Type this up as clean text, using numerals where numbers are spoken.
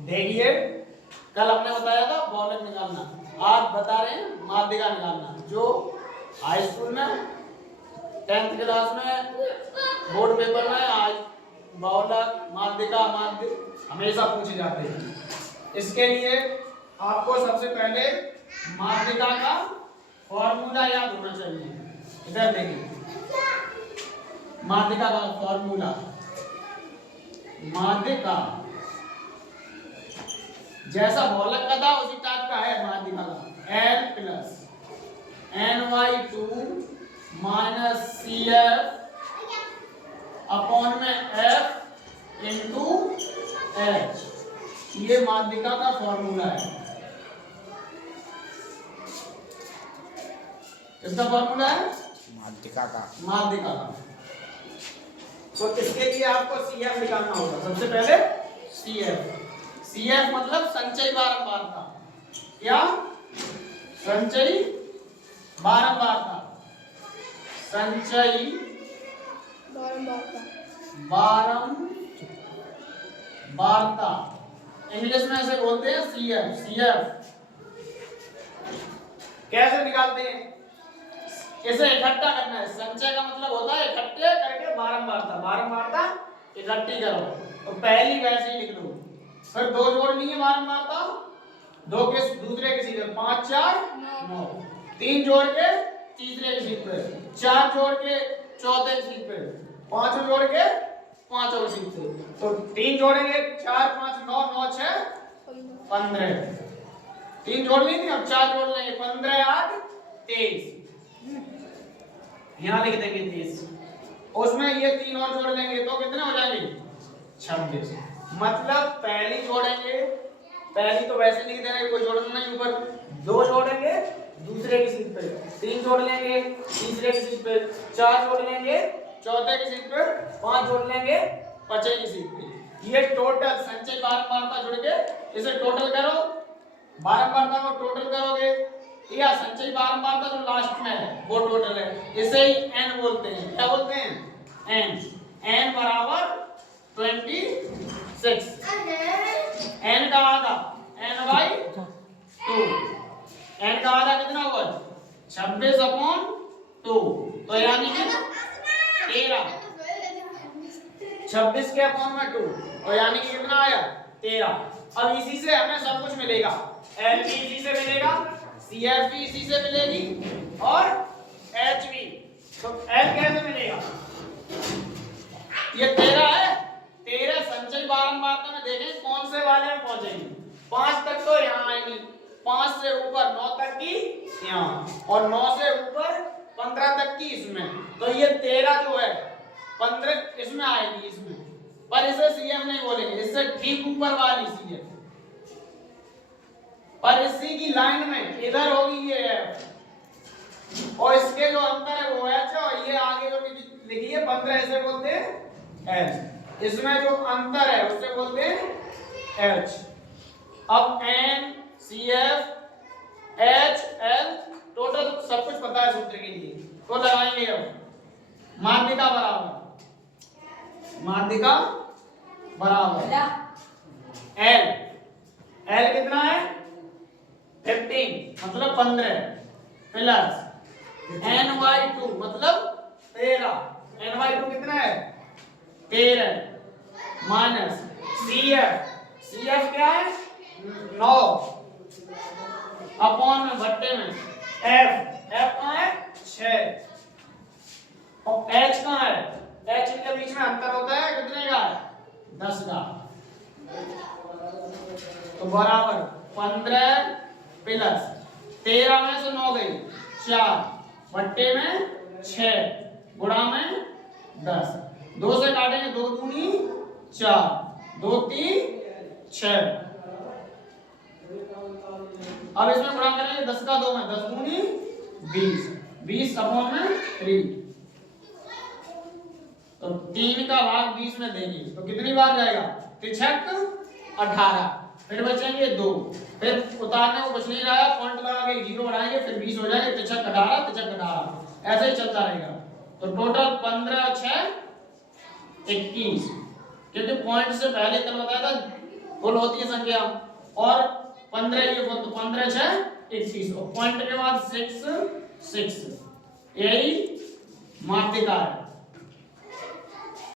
देखिए कल हमने बताया था बहुलक निकालना, आज बता रहे हैं माध्यिका निकालना। जो हाई स्कूल में 10th क्लास में बोर्ड पेपर में आज बहुलक माध्यिका माध्य हमेशा पूछे जाते हैं। इसके लिए आपको सबसे पहले माध्यिका का फॉर्मूला याद होना चाहिए। इधर देखिए माध्यिका का फॉर्मूला, माध्यिका जैसा बहुलक का था उसी टाइप का है माध्यिका का। L plus ny2 minus CF upon में F इंटू H, ये माध्यिका का फॉर्मूला है। इसका फॉर्मूला है माध्यिका का। तो इसके लिए आपको CF निकालना होगा। सबसे पहले CF मतलब संचयी बारंबारता। क्या? संचयी बारंबारता। संचयी बारंबारता इंग्लिश में ऐसे बोलते हैं CF। कैसे निकालते हैं? इसे इकट्ठा करना है। संचय का मतलब होता है इकट्ठे करके बारंबारता इकट्ठी करो। तो पहली वैसे ही लिख लो, फिर दो जोड़नी है बारंबारता, दो के दूसरे के सीधे 5 4 9, 3 जोड़ के तीसरे के सीध पे, 4 जोड़ के चौथे के सीध पे, 5 जोड़ के पांचों के सीध पे। तो 3 जोड़ेंगे 4 5 9 9 6 15, 3 जोड़ ली थी, अब 4 जोड़ लेंगे 15 8 23, यहाँ लिख देंगे 30, उसमें ये 3 और जोड़ लेंगे तो कितने हो जाएंगे 26। मतलब पहली जोड़ेंगे, पहली तो वैसे लिख देंगे, कोई जोड़ना नहीं, ऊपर 2 जोड़ेंगे दूसरे की सीध पे, 3 जोड़ लेंगे तीसरे की सीध पे, 4 जोड़ लेंगे चौथे की सीध पे, 5 जोड़ लेंगे पांचवें की सीध पे। ये टोटल संचय बारंबारता जुड़ के इसे टोटल करो, बारंबारता को टोटल करोगे या संचयी बारंबारता जो लास्ट में है वो टोटल है, इसे ही n बोलते हैं। क्या बोलते हैं? n बराबर 26। n का आधा n/2, n का आधा कितना होगा 26/2, तो यानी कि 13। 26 के अपॉन में 2, तो यानी कि कितना आया 13। अब इसी से हमें सब कुछ मिलेगा, L भी इसी से मिलेगा, CF भी इसी से मिलेगी और H भी। तो L कैसे मिलेगा? ये 13 है, 13 संचयी बारंबारता में देखें कौन से वाले में पहुंचेंगे। 5 तक तो यहाँ आएंगी, 5 से ऊपर 9 तक की यहाँ, और 9 से ऊपर 15 तक की इसमें। तो ये 13 जो है 15 इसमें आएगी इसमें, पर इसे CF नहीं बोलेंगे, इससे ठीक ऊपर वाली CF, पर इसी की लाइन में इधर होगी ये F, और इसके जो अंतर है वो H, और ये आगे जो लिखी है 15 इसे बोलते हैं H, इसमें जो अंतर है उसे बोलते हैं H। अब N CF H L total सब कुछ पता है सूत्र के लिए, तो लगाएंगे। अब माध्यिका बराबर L कितना है 15 मतलब 15 प्लस ny2 मतलब 13, ny2 कितना है 13 माइनस CF क्या है 9 अपॉन में भट्टे में F कहाँ है 6, और H कहाँ है, H के बीच में अंतर होता है कितने का 10 का। तो बराबर 15 प्लस 13 में से 9 गई 4, भट्टे में 6, गुणा में 10, 2 से काटेंगे 2 दूनी 4, 2 3 6। अब इसमें गुणा करेंगे 10 का 2 में 10 दूनी 20, 20 अपॉन में 3, तो 3 का भाग 20 में देंगे तो कितनी बार जाएगा 3 18, फिर बचेंगे 2, फिर उतारने को कुछ नहीं रहा, पॉइंट लगा के 0 बढ़ाएंगे, फिर 20 हो जाएंगे 3 18, ऐसे ही चलता रहेगा। तो टोटल 15 और 6 21, क्योंकि पॉइंट से पहले कल बताया था कुल होती है संख्या, और 15 ये तो 15 6 21 और पॉइंट के बाद 6 6 यही माध्यिका है।